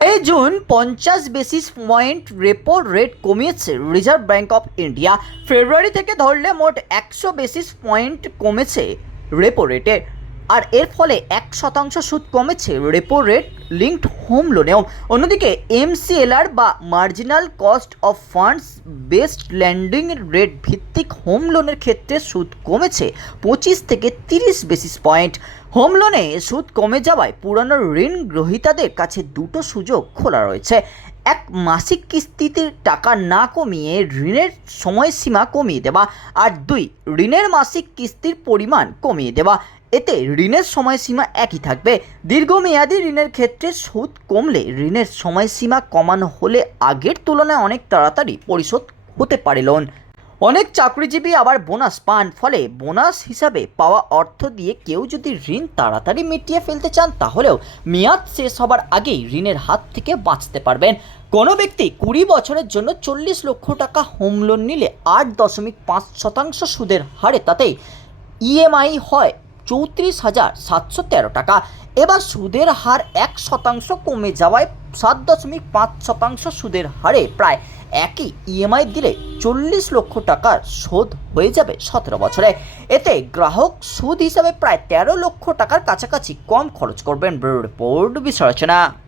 এই জুন পঞ্চাশ basis point repo rate কমিয়েছে রিজার্ভ ব্যাঙ্ক অফ ইন্ডিয়া ফেব্রুয়ারি থেকে ধরলে মোট একশো বেসিস পয়েন্ট কমেছে রেপো রেটে আর এর ফলে এক শতাংশ সুদ কমেছে। রেপো রেট লিঙ্কড হোম লোনেও অন্যদিকে এমসিএলআর বা marginal cost of funds based lending rate ভিত্তিক হোম লোনের ক্ষেত্রে সুদ কমেছে পঁচিশ থেকে তিরিশ বেসিস পয়েন্ট হোম লোনে সুদ কমে যাওয়ায় পুরানো ঋণ গ্রহীতাদের কাছে দুটো সুযোগ খোলা রয়েছে। এক মাসিক কিস্তিতে টাকা না কমিয়ে ঋণের সময়সীমা কমিয়ে দেওয়া আর দুই, ঋণের মাসিক কিস্তির পরিমাণ কমিয়ে দেওয়া। এতে ঋণের সময়সীমা একই থাকবে। দীর্ঘমেয়াদী ঋণের ক্ষেত্রে সুদ কমলে ঋণের সময়সীমা কমানো হলে আগের তুলনায় অনেক তাড়াতাড়ি পরিশোধ হতে পারে লোন অনেক চাকরিজীবী আবার বোনাস পান, ফলে বোনাস হিসাবে পাওয়া অর্থ দিয়ে কেউ যদি ঋণ তাড়াতাড়ি মিটিয়ে ফেলতে চান, তাহলেও মেয়াদ শেষ হবার আগেই ঋণের হাত থেকে বাঁচতে পারবেন। কোনো ব্যক্তি কুড়ি বছরের জন্য চল্লিশ লক্ষ টাকা হোম লোন নিলে আট দশমিক পাঁচ শতাংশ সুদের হারে তাতে ইএমআই হয় চৌত্রিশ হাজার সাতশো তেরো টাকা। এবার সুদের হার এক শতাংশ কমে যাওয়ায় সাত দশমিক পাঁচ শতাংশ সুদের হারে প্রায় একই ইএমআই দিলে চল্লিশ লক্ষ টাকার শোধ হয়ে যাবে সতেরো বছরে। এতে গ্রাহক সুদ হিসাবে প্রায় তেরো লক্ষ টাকার কাছাকাছি কম খরচ করবেন, ব্যুরো রিপোর্ট বিশ্বরচনা।